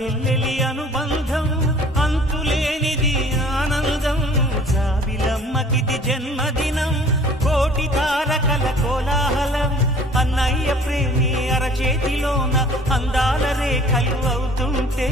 చెల్లెలి అనుబంధం అంతులేనిది ఆనందం జాబిలమ్మకిది జన్మదినం కోటి తారకల కోలాహలం అన్నయ్య ప్రేమి అరచేతిలోన అందాల రేఖలు అవుతుంటే